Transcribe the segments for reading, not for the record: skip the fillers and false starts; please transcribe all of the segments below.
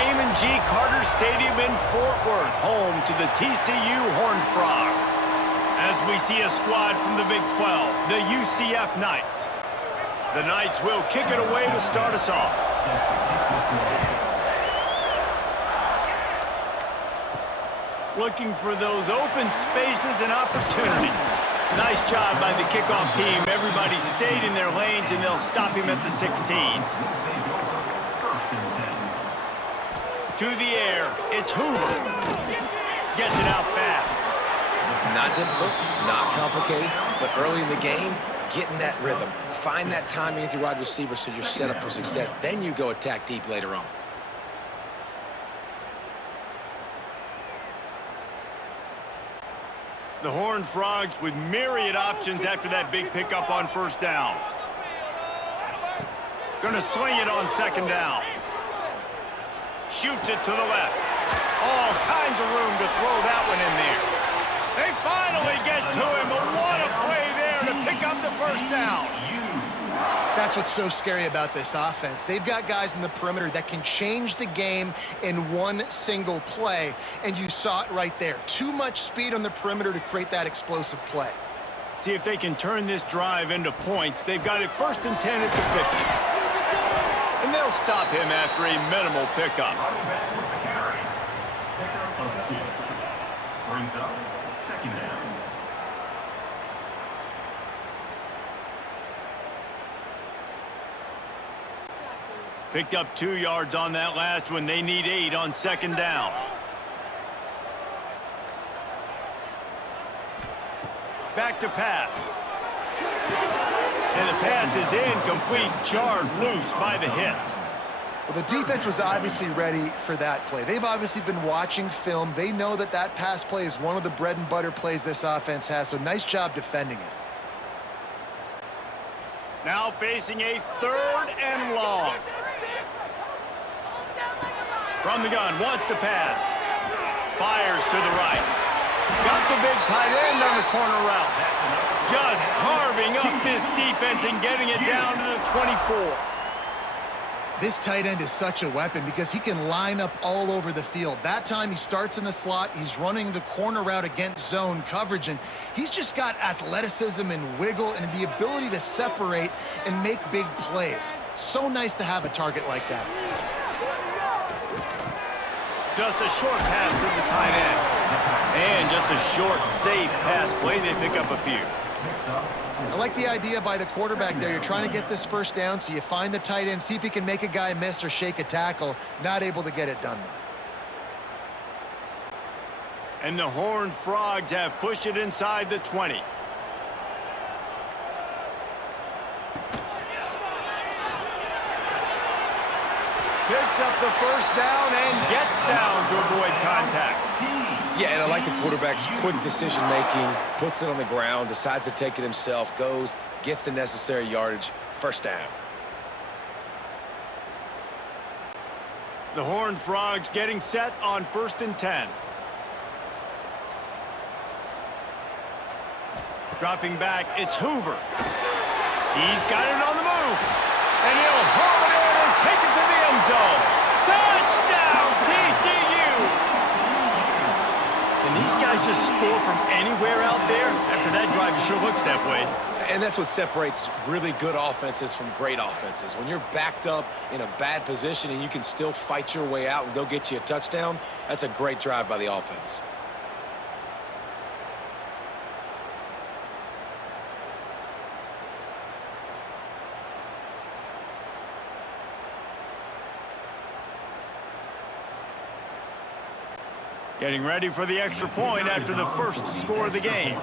Amon G. Carter Stadium in Fort Worth, home to the TCU Horned Frogs. As we see a squad from the Big 12, the UCF Knights. The Knights will kick it away to start us off. Looking for those open spaces and opportunity. Nice job by the kickoff team. Everybody stayed in their lanes, and they'll stop him at the 16. To the air, it's Hoover. Gets it out fast. Not difficult, not complicated, but early in the game, get in that rhythm. Find that timing with your wide receiver so you're set up for success. Then you go attack deep later on. The Horned Frogs with myriad options after that big pickup on first down. Gonna swing it on second down. Shoots it to the left. All kinds of room to throw that one in there. They finally get to him, but what a play there to pick up the first down. That's what's so scary about this offense. They've got guys in the perimeter that can change the game in one single play, and you saw it right there. Too much speed on the perimeter to create that explosive play. See if they can turn this drive into points. They've got it 1st and 10 at the 50. And they'll stop him after a minimal pickup. Brings up second down. Picked up 2 yards on that last one. They need 8 on second down. Back to pass. And the pass is incomplete, jarred loose by the hit. Well, the defense was obviously ready for that play. They've obviously been watching film. They know that that pass play is one of the bread and butter plays this offense has, so nice job defending it. Now facing a 3rd and long. From the gun, wants to pass. Fires to the right. Got the big tight end on the corner route. Just carving up this defense and getting it down to the 24. This tight end is such a weapon because he can line up all over the field. That time he starts in the slot, he's running the corner route against zone coverage, and he's just got athleticism and wiggle and the ability to separate and make big plays. So nice to have a target like that. Just a short pass to the tight end. And just a short, safe pass play. They pick up a few. I like the idea by the quarterback there. You're trying to get this first down, so you find the tight end, see if he can make a guy miss or shake a tackle. Not able to get it done, though. And the Horned Frogs have pushed it inside the 20. Picks up the first down and gets down to avoid contact. Yeah, and I like the quarterback's quick decision-making, puts it on the ground, decides to take it himself, goes, gets the necessary yardage, first down. The Horned Frogs getting set on 1st and 10. Dropping back, it's Hoover. He's got it on the move. And he'll haul it in and take it to the end zone. Touchdown, TCU! Can these guys just score from anywhere out there? After that drive, it sure looks that way. And that's what separates really good offenses from great offenses. When you're backed up in a bad position and you can still fight your way out and go get you a touchdown, that's a great drive by the offense. Getting ready for the extra point after the first score of the game.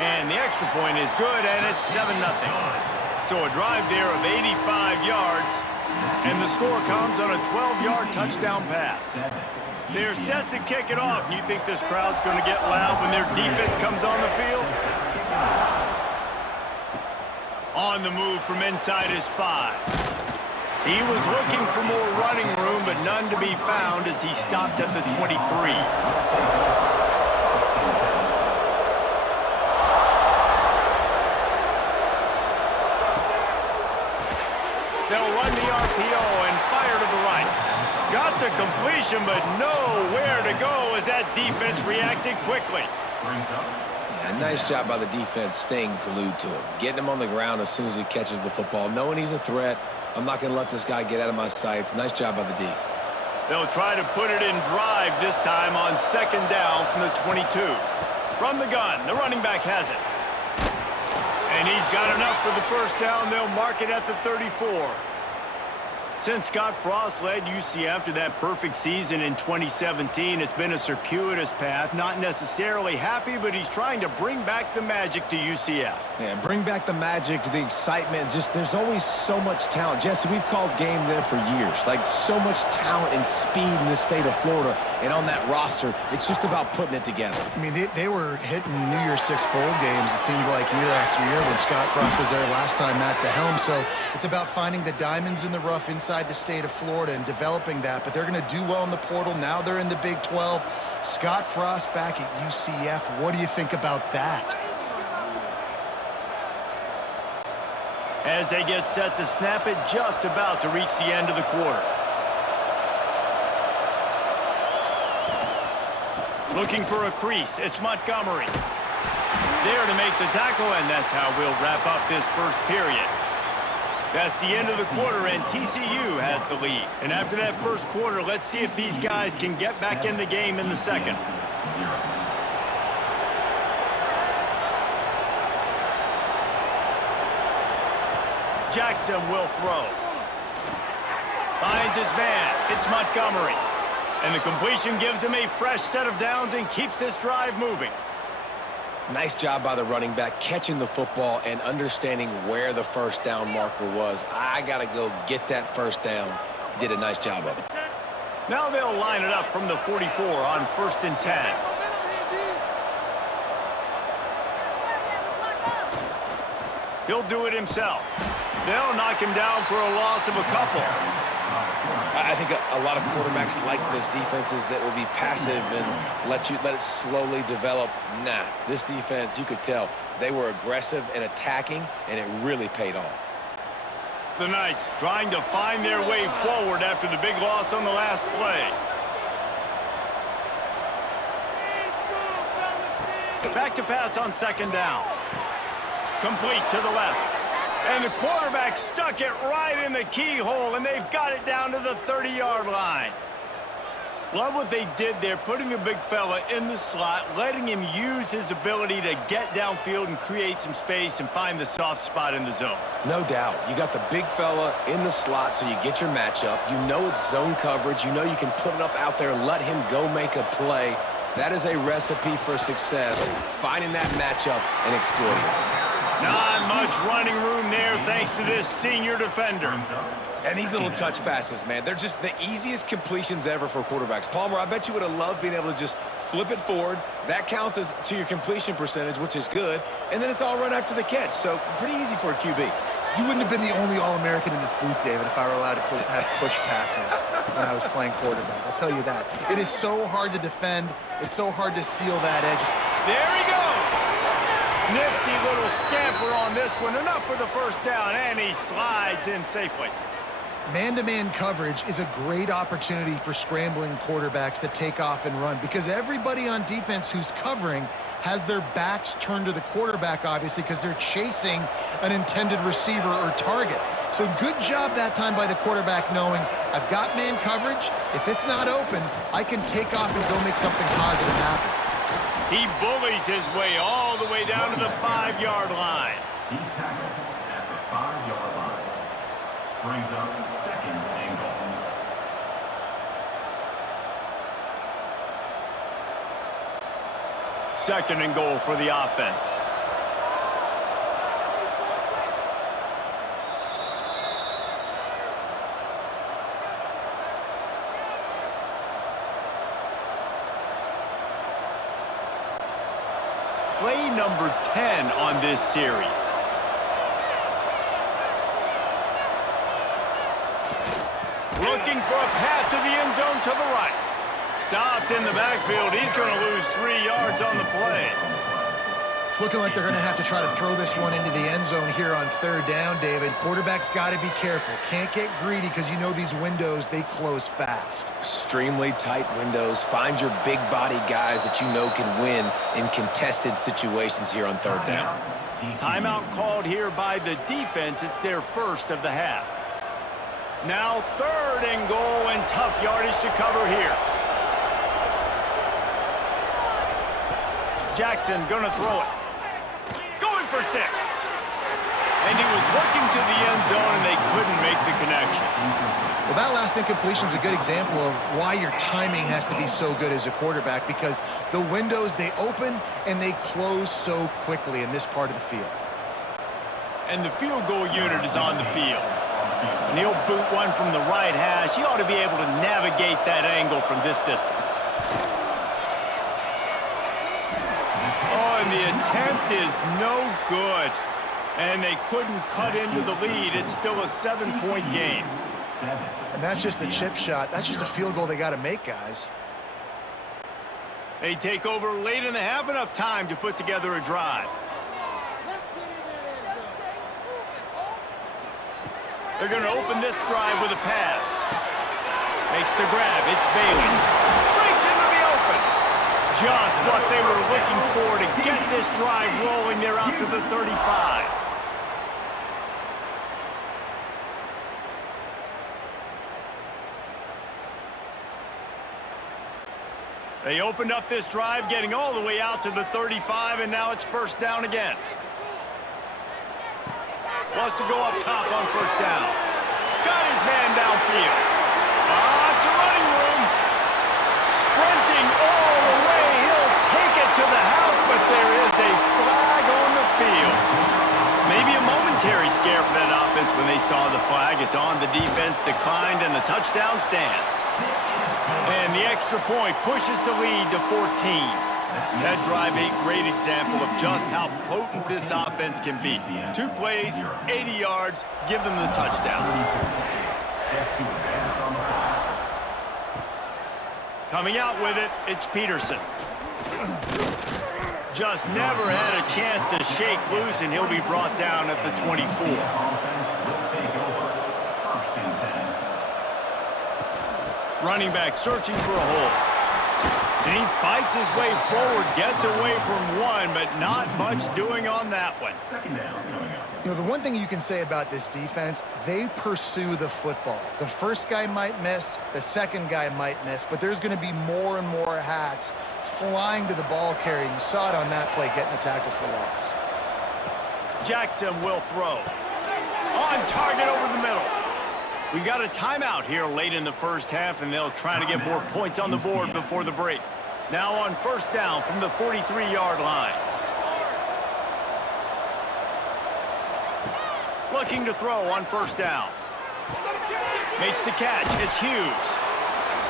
And the extra point is good, and it's 7-0. So a drive there of 85 yards, and the score comes on a 12-yard touchdown pass. They're set to kick it off. You think this crowd's going to get loud when their defense comes on the field? On the move from inside his 5. He was looking for more running room, but none to be found as he stopped at the 23. They'll run the RPO and fire to the right. Got the completion, but nowhere to go as that defense reacted quickly. Yeah, nice job by the defense staying glued to him. Getting him on the ground as soon as he catches the football. Knowing he's a threat, I'm not going to let this guy get out of my sights. Nice job by the D. They'll try to put it in drive this time on second down from the 22. From the gun, the running back has it. And he's got enough for the first down. They'll mark it at the 34. Since Scott Frost led UCF to that perfect season in 2017, it's been a circuitous path. Not necessarily happy, but he's trying to bring back the magic to UCF. Yeah, bring back the magic, the excitement. Just there's always so much talent. Jesse, we've called game there for years. Like, so much talent and speed in the state of Florida. And on that roster, it's just about putting it together. I mean, they were hitting New Year's Six bowl games, it seemed like, year after year when Scott Frost was there last time at the helm. So it's about finding the diamonds in the rough inside the state of Florida and developing that. But they're going to do well in the portal. Now they're in the Big 12. Scott Frost back at UCF. What do you think about that? As they get set to snap it, just about to reach the end of the quarter. Looking for a crease, it's Montgomery. There to make the tackle, and that's how we'll wrap up this first period. That's the end of the quarter, and TCU has the lead. And after that first quarter, let's see if these guys can get back in the game in the second. Jackson will throw. Finds his man. It's Montgomery. And the completion gives him a fresh set of downs and keeps this drive moving. Nice job by the running back, catching the football and understanding where the first down marker was. I got to go get that first down. He did a nice job of it. Now they'll line it up from the 44 on 1st and 10. He'll do it himself. They'll knock him down for a loss of a couple. I think a lot of quarterbacks like those defenses that will be passive and let it slowly develop. Nah, this defense, you could tell, they were aggressive and attacking, and it really paid off. The Knights trying to find their way forward after the big loss on the last play. Back to pass on second down. Complete to the left. And the quarterback stuck it right in the keyhole, and they've got it down to the 30-yard line. Love what they did there, putting the big fella in the slot, letting him use his ability to get downfield and create some space and find the soft spot in the zone. No doubt. You got the big fella in the slot, so you get your matchup. You know it's zone coverage. You know you can put it up out there, let him go make a play. That is a recipe for success, finding that matchup and exploiting it. Not much running room there thanks to this senior defender. And these little touch passes, man, they're just the easiest completions ever for quarterbacks. Palmer, I bet you would have loved being able to just flip it forward. That counts as to your completion percentage, which is good. And then it's all run after the catch, so pretty easy for a QB. You wouldn't have been the only All-American in this booth, David, if I were allowed to have push passes when I was playing quarterback. I'll tell you that. It is so hard to defend. It's so hard to seal that edge. There he goes. Nifty little scamper on this one. Enough for the first down, and he slides in safely. Man-to-man coverage is a great opportunity for scrambling quarterbacks to take off and run because everybody on defense who's covering has their backs turned to the quarterback, obviously, because they're chasing an intended receiver or target. So good job that time by the quarterback knowing I've got man coverage. If it's not open, I can take off and go make something positive happen. He bullies his way all the way down to the 5-yard line. He's tackled at the 5-yard line. Brings up second and goal. Second and goal for the offense. Play number 10 on this series. Looking for a path to the end zone to the right. Stopped in the backfield. He's going to lose 3 yards on the play. It's looking like they're going to have to try to throw this one into the end zone here on third down, David. Quarterback's got to be careful. Can't get greedy because you know these windows, they close fast. Extremely tight windows. Find your big body guys that you know can win in contested situations here on third down. Timeout called here by the defense. It's their first of the half. Now 3rd and goal, and tough yardage to cover here. Jackson gonna throw it. Going for 6. And he was looking to the end zone, and they couldn't make the connection. Well, that last incompletion is a good example of why your timing has to be so good as a quarterback, because the windows, they open and they close so quickly in this part of the field. And the field goal unit is on the field. And he'll boot one from the right hash. He ought to be able to navigate that angle from this distance. Oh, and the attempt is no good. And they couldn't cut into the lead. It's still a 7-point game. And that's just a chip shot. That's just a field goal they got to make, guys. They take over late in the half, enough time to put together a drive. They're going to open this drive with a pass. Makes the grab. It's Bailey. Breaks into the open. Just what they were looking for to get this drive rolling. They're out to the 35. They opened up this drive, getting all the way out to the 35, and now it's first down again. Wants to go up top on first down. Got his man downfield. It's a running room. Sprinting all the way. He'll take it to the house, but there is a flag on the field. Maybe a momentary scare for that offense when they saw the flag. It's on, the defense declined, and the touchdown stands. And the extra point pushes the lead to 14. That drive, a great example of just how potent this offense can be. 2 plays, 80 yards, give them the touchdown. Coming out with it, it's Peterson. Just never had a chance to shake loose, and he'll be brought down at the 24. Running back searching for a hole. And he fights his way forward, gets away from one, but not much doing on that one. Second down coming up. You know, the one thing you can say about this defense, they pursue the football. The first guy might miss, the second guy might miss, but there's going to be more and more hats flying to the ball carrier. You saw it on that play, getting a tackle for loss. Jackson will throw. On target over the middle. We got a timeout here late in the first half, and they'll try to get more points on the board before the break. Now on first down from the 43-yard line. Looking to throw on first down. Makes the catch. It's Hughes.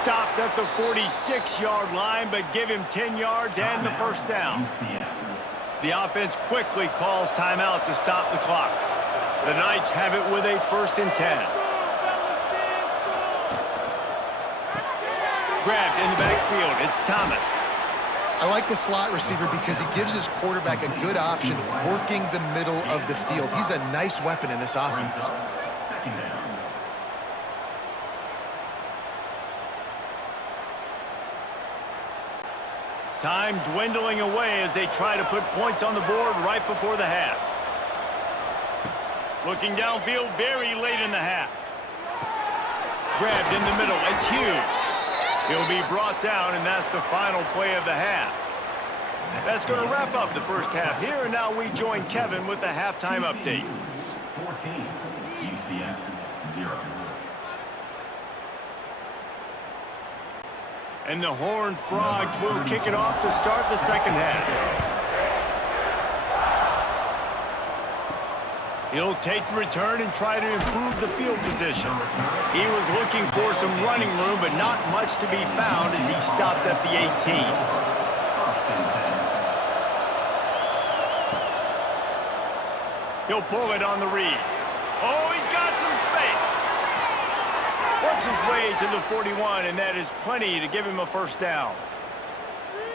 Stopped at the 46-yard line, but give him 10 yards and the first down. The offense quickly calls timeout to stop the clock. The Knights have it with a 1st and 10. Grabbed in the backfield. It's Thomas. I like the slot receiver because he gives his quarterback a good option working the middle of the field. He's a nice weapon in this offense. Second down. Time dwindling away as they try to put points on the board right before the half. Looking downfield very late in the half. Grabbed in the middle. It's Hughes. He'll be brought down, and that's the final play of the half. That's going to wrap up the first half here, and now we join Kevin with the halftime update. 14, UCF 0. And the Horned Frogs will kick it off to start the second half. He'll take the return and try to improve the field position. He was looking for some running room, but not much to be found as he stopped at the 18. He'll pull it on the read. Oh, he's got some space. Works his way to the 41, and that is plenty to give him a first down.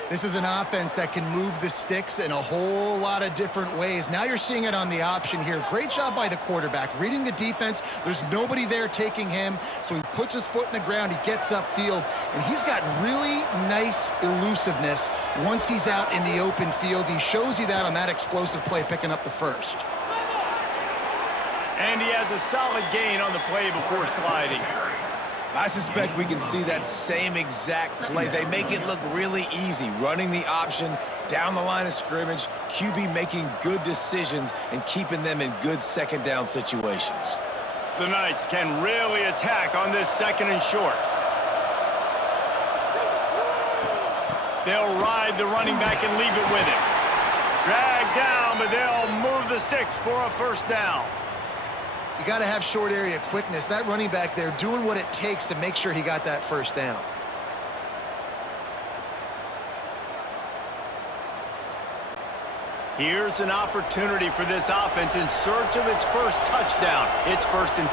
This is an offense that can move the sticks in a whole lot of different ways. Now you're seeing it on the option here. Great job by the quarterback. Reading the defense, there's nobody there taking him, so he puts his foot in the ground, he gets upfield, and he's got really nice elusiveness once he's out in the open field. He shows you that on that explosive play, picking up the first. And he has a solid gain on the play before sliding. I suspect we can see that same exact play. They make it look really easy, running the option down the line of scrimmage, QB making good decisions and keeping them in good second down situations. The Knights can really attack on this second and short. They'll ride the running back and leave it with him. Drag down, but they'll move the sticks for a first down. You got to have short area quickness. That running back there doing what it takes to make sure he got that first down. Here's an opportunity for this offense in search of its first touchdown. It's 1st and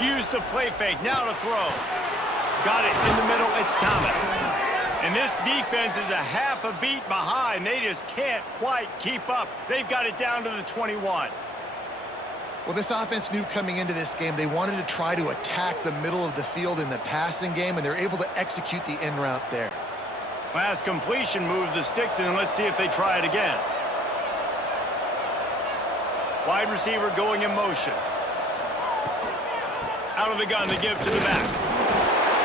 10. Use the play fake. Now to throw. Got it in the middle. It's Thomas. And this defense is a half a beat behind. They just can't quite keep up. They've got it down to the 21. Well, this offense knew coming into this game they wanted to try to attack the middle of the field in the passing game, and they're able to execute the in route there. Last completion moved the sticks, and let's see if they try it again. Wide receiver going in motion. Out of the gun to give to the back.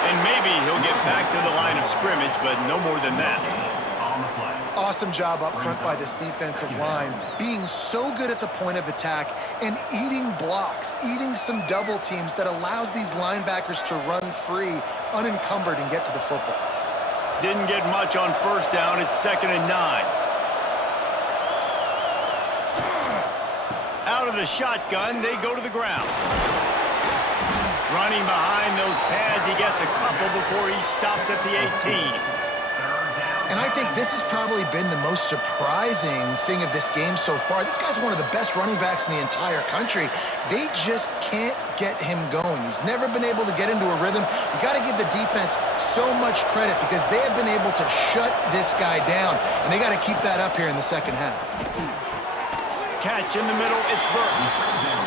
And maybe he'll get back to the line of scrimmage, but no more than that. Awesome job up front by this defensive line, being so good at the point of attack and eating blocks, eating some double teams that allows these linebackers to run free, unencumbered, and get to the football. Didn't get much on first down. It's 2nd and 9. Out of the shotgun, they go to the ground. Running behind those pads, he gets a couple before he stopped at the 18. And I think this has probably been the most surprising thing of this game so far. This guy's one of the best running backs in the entire country. They just can't get him going. He's never been able to get into a rhythm. You got to give the defense so much credit because they have been able to shut this guy down, and they got to keep that up here in the second half. Catch in the middle, it's Burton.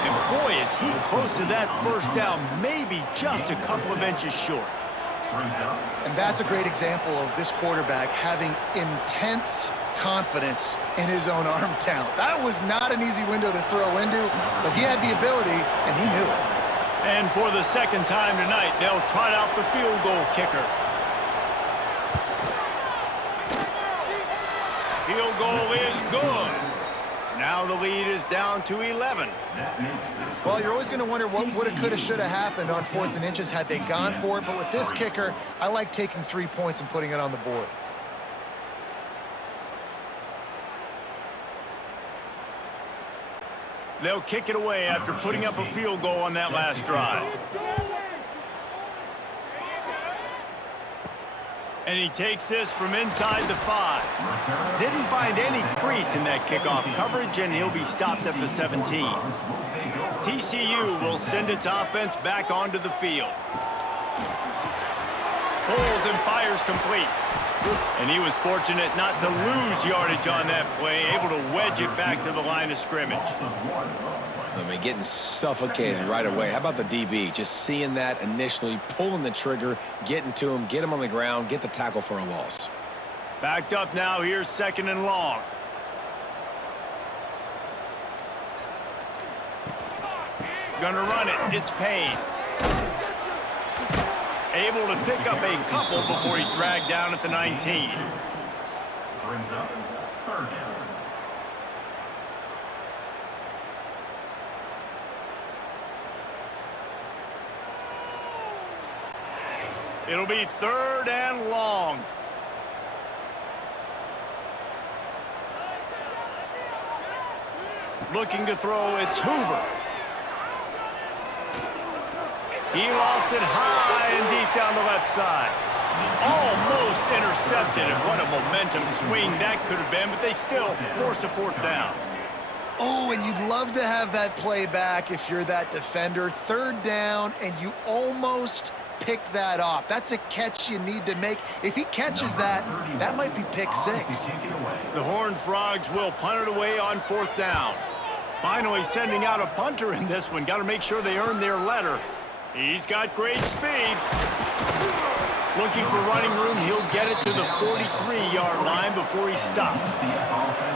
And boy, is he close to that first down, maybe just a couple of inches short. And that's a great example of this quarterback having intense confidence in his own arm talent. That was not an easy window to throw into, but he had the ability, and he knew it. And for the second time tonight, they'll trot out the field goal kicker. Field goal is good. Now the lead is down to 11. Well, you're always going to wonder what woulda, coulda, shoulda happened on 4th and inches had they gone for it. But with this kicker, I like taking 3 points and putting it on the board. They'll kick it away after putting up a field goal on that last drive. And he takes this from inside the 5. Didn't find any crease in that kickoff coverage, and he'll be stopped at the 17. TCU will send its offense back onto the field. Pulls and fires complete. And he was fortunate not to lose yardage on that play, able to wedge it back to the line of scrimmage. I mean, getting suffocated right away. How about the DB? Just seeing that initially, pulling the trigger, getting to him, get him on the ground, get the tackle for a loss. Backed up now, here's 2nd and long. Gonna run it, it's Payne. Able to pick up a couple before he's dragged down at the 19. Brings up 3rd down. It'll be 3rd and long. Looking to throw, it's Hoover. He lofts it high and deep down the left side. Almost intercepted, and what a momentum swing that could have been, but they still force a 4th down. Oh, and you'd love to have that play back if you're that defender. 3rd down, and you almost pick that off. That's a catch you need to make. If he catches that, that might be pick 6. The Horned Frogs will punt it away on 4th down. Finally sending out a punter in this one. Got to make sure they earn their letter. He's got great speed. Looking for running room, he'll get it to the 43-yard line before he stops.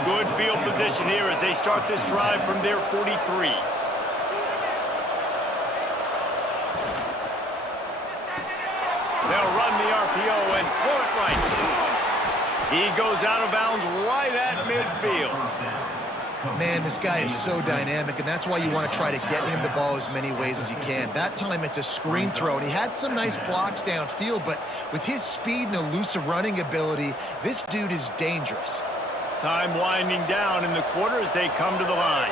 Good field position here as they start this drive from their 43. They'll run the RPO and throw it right. He goes out of bounds right at midfield. Man, this guy is so dynamic, and that's why you want to try to get him the ball as many ways as you can. That time it's a screen throw, and he had some nice blocks downfield, but with his speed and elusive running ability, this dude is dangerous. Time winding down in the quarter as they come to the line.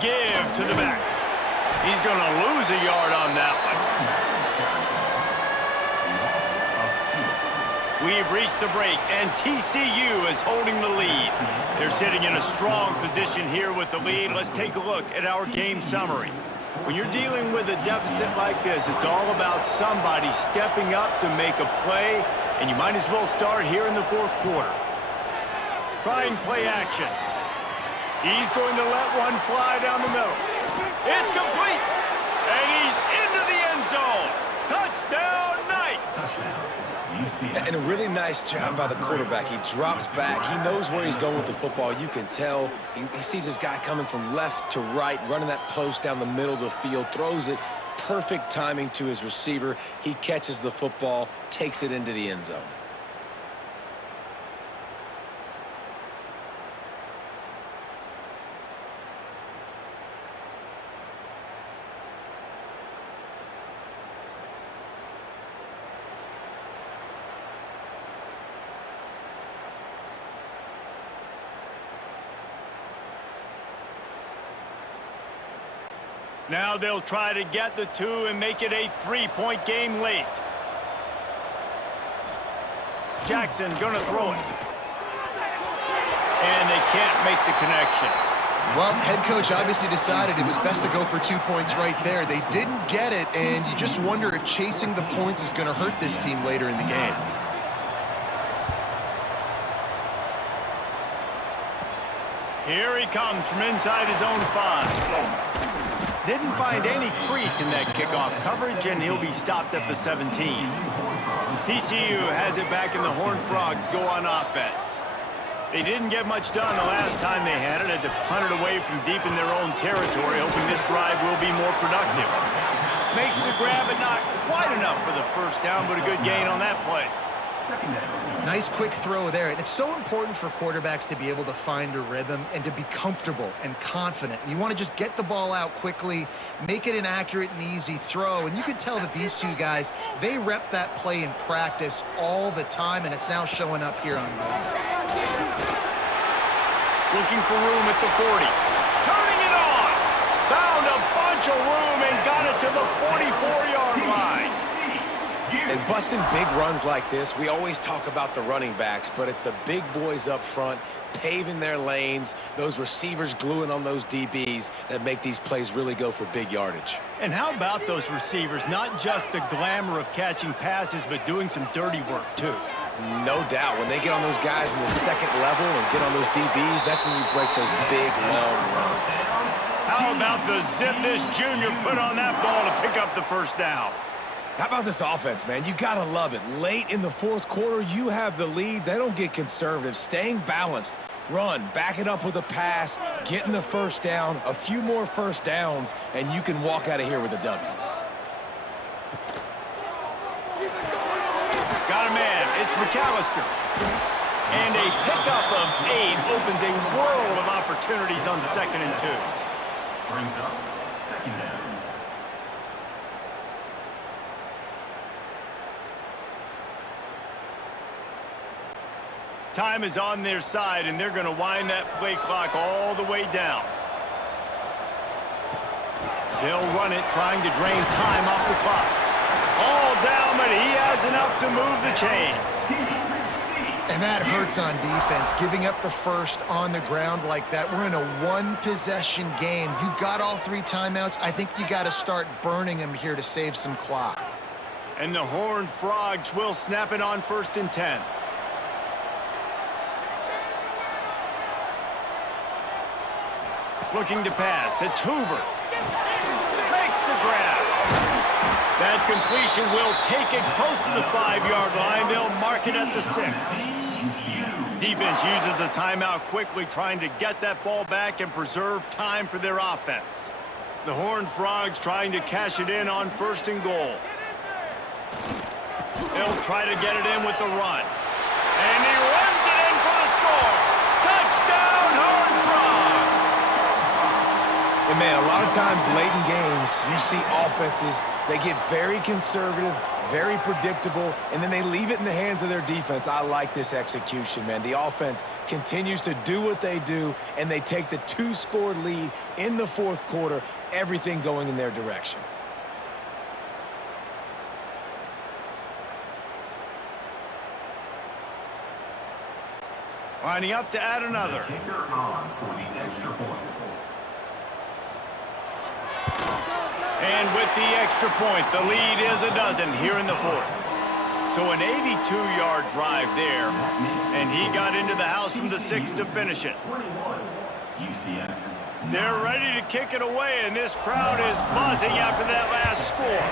Give to the back. He's going to lose a yard on that one. We've reached the break, and TCU is holding the lead. They're sitting in a strong position here with the lead. Let's take a look at our game summary. When you're dealing with a deficit like this, it's all about somebody stepping up to make a play, and you might as well start here in the 4th quarter. Trying play action. He's going to let one fly down the middle. It's complete, and he's into the end zone. Touchdown, Knights! And a really nice job by the quarterback. He drops back. He knows where he's going with the football. You can tell. He sees this guy coming from left to right, running that post down the middle of the field, throws it. Perfect timing to his receiver. He catches the football, takes it into the end zone. Now they'll try to get the 2 and make it a 3-point game late. Jackson gonna throw it. And they can't make the connection. Well, head coach obviously decided it was best to go for 2 points right there. They didn't get it, and you just wonder if chasing the points is going to hurt this team later in the game. Here he comes from inside his own 5. Didn't find any crease in that kickoff coverage, and he'll be stopped at the 17. TCU has it back, and the Horned Frogs go on offense. They didn't get much done the last time they had it to punt it away from deep in their own territory, hoping this drive will be more productive. Makes the grab, but not quite enough for the 1st down, but a good gain on that play. Nice quick throw there, and it's so important for quarterbacks to be able to find a rhythm and to be comfortable and confident. You want to just get the ball out quickly, make it an accurate and easy throw, and you can tell that these two guys, they rep that play in practice all the time, and it's now showing up here on the Looking for room at the 40. Turning it on! Found a bunch of room and got it to the 44-yard line. And busting big runs like this, we always talk about the running backs, but it's the big boys up front, paving their lanes, those receivers gluing on those DBs that make these plays really go for big yardage. And how about those receivers? Not just the glamour of catching passes, but doing some dirty work, too. No doubt. When they get on those guys in the 2nd level and get on those DBs, that's when you break those big, long runs. How about the zip this junior put on that ball to pick up the 1st down? How about this offense, man? You got to love it. Late in the 4th quarter, you have the lead. They don't get conservative. Staying balanced. Run, back it up with a pass, getting the 1st down, a few more 1st downs, and you can walk out of here with a W. Got a man. It's McAllister. And a pickup of 8 opens a world of opportunities on 2nd and 2. Brings up 2nd down. Time is on their side, and they're going to wind that play clock all the way down. They'll run it, trying to drain time off the clock. All down, but he has enough to move the chains. And that hurts on defense, giving up the first on the ground like that. We're in a one-possession game. You've got all 3 timeouts. I think you got to start burning them here to save some clock. And the Horned Frogs will snap it on 1st and 10. Looking to pass. It's Hoover. Makes the grab. That completion will take it close to the 5-yard line. They'll mark it at the 6. Defense uses a timeout quickly, trying to get that ball back and preserve time for their offense. The Horned Frogs trying to cash it in on 1st and goal. They'll try to get it in with the run. And he runs it in for the score. Touchdown, Horned Frogs! And man, a lot of times late in games, you see offenses, they get very conservative, very predictable, and then they leave it in the hands of their defense. I like this execution, man. The offense continues to do what they do, and they take the 2-score lead in the 4th quarter, everything going in their direction. Lining up to add another. Kicker on for the extra point. And with the extra point, the lead is a dozen here in the 4th. So an 82-yard drive there, and he got into the house from the 6 to finish it. 21, UCF. They're ready to kick it away, and this crowd is buzzing after that last score.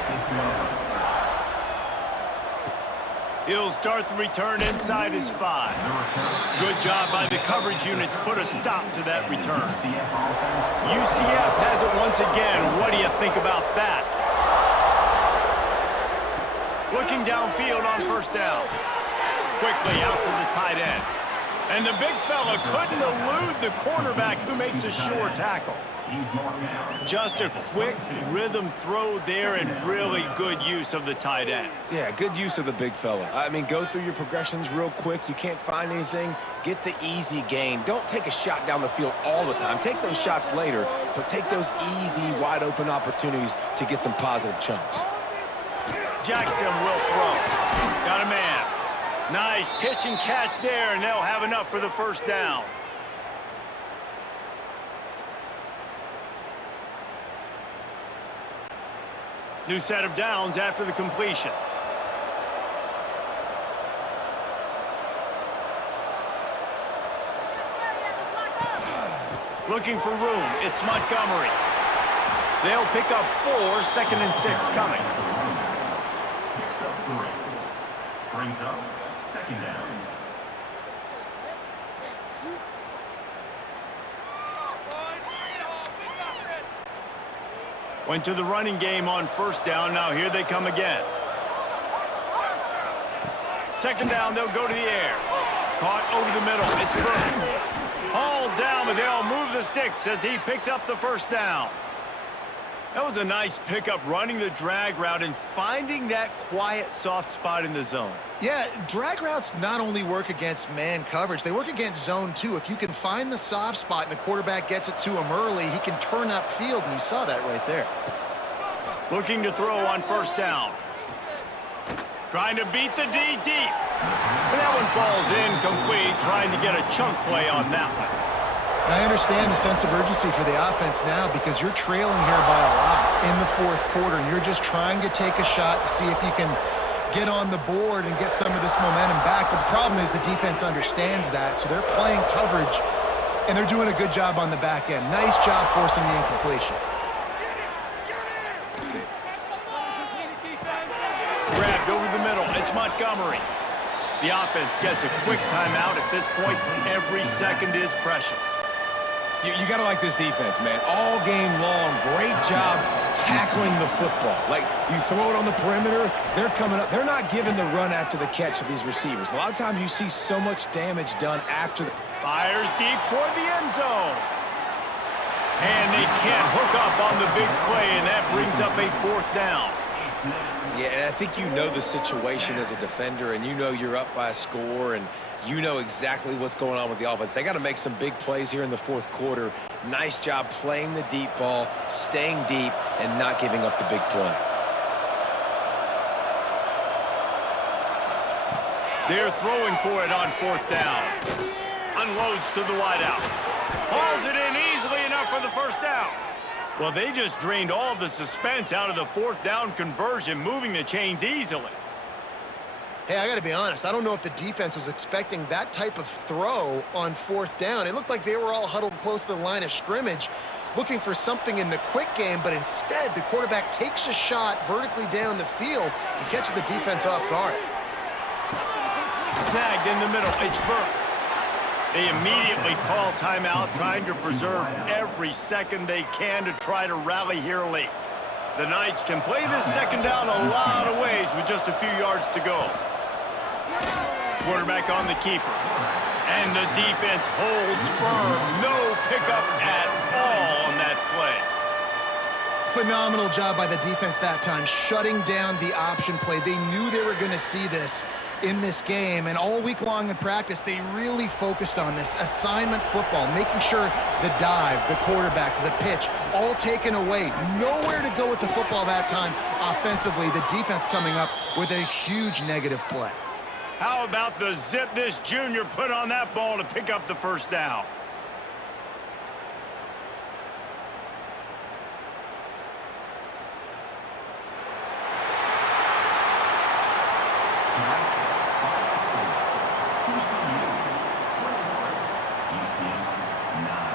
He'll start the return inside his 5. Good job by the coverage unit to put a stop to that return. UCF has it once again. What do you think about that? Looking downfield on 1st down. Quickly out to the tight end. And the big fella couldn't elude the cornerback who makes a sure tackle. Just a quick rhythm throw there and really good use of the tight end. Yeah, good use of the big fella. I mean, go through your progressions real quick. You can't find anything, get the easy gain. Don't take a shot down the field all the time. Take those shots later, but take those easy, wide-open opportunities to get some positive chunks. Jackson will throw. Got a man. Nice pitch and catch there, and they'll have enough for the 1st down. New set of downs after the completion. Looking for room. It's Montgomery. They'll pick up 4, 2nd and 6 coming. Picks up 3. Brings up 2nd down. Went to the running game on 1st down. Now here they come again. 2nd down, they'll go to the air. Caught over the middle. It's Burke. Hauled down, but they'll move the sticks as he picks up the 1st down. That was a nice pickup, running the drag route and finding that quiet, soft spot in the zone. Yeah, drag routes not only work against man coverage, they work against zone too. If you can find the soft spot and the quarterback gets it to him early, he can turn upfield, and you saw that right there. Looking to throw on 1st down. Trying to beat the D deep. But that one falls incomplete, trying to get a chunk play on that one. I understand the sense of urgency for the offense now because you're trailing here by a lot in the 4th quarter, and you're just trying to take a shot to see if you can get on the board and get some of this momentum back. But the problem is the defense understands that, so they're playing coverage, and they're doing a good job on the back end. Nice job forcing the incompletion. Grabbed over the middle. It's Montgomery. The offense gets a quick timeout. At this point, every second is precious. You got to like this defense, man. All game long, great job tackling the football. Like, you throw it on the perimeter, they're coming up. They're not giving the run after the catch to these receivers. A lot of times you see so much damage done after the... Fires deep toward the end zone. And they can't hook up on the big play, and that brings up a 4th down. Yeah, and I think you know the situation as a defender, and you know you're up by a score, and you know exactly what's going on with the offense. They got to make some big plays here in the 4th quarter. Nice job playing the deep ball, staying deep, and not giving up the big play. They're throwing for it on 4th down. Unloads to the wideout. Hauls it in easily enough for the first down. Well, they just drained all the suspense out of the 4th down conversion, moving the chains easily. Hey, I got to be honest. I don't know if the defense was expecting that type of throw on 4th down. It looked like they were all huddled close to the line of scrimmage, looking for something in the quick game, but instead the quarterback takes a shot vertically down the field and catches the defense off guard. Snagged in the middle. It's Burke. They immediately call timeout, trying to preserve every second they can to try to rally here late. The Knights can play this second down a lot of ways with just a few yards to go. Quarterback on the keeper. And the defense holds firm. No pickup at all on that play. Phenomenal job by the defense that time, shutting down the option play. They knew they were going to see this in this game, and all week long in practice, they really focused on this assignment football, making sure the dive, the quarterback, the pitch, all taken away. Nowhere to go with the football that time offensively. The defense coming up with a huge negative play. How about the zip this junior put on that ball to pick up the first down? TCU 21, UCF 9.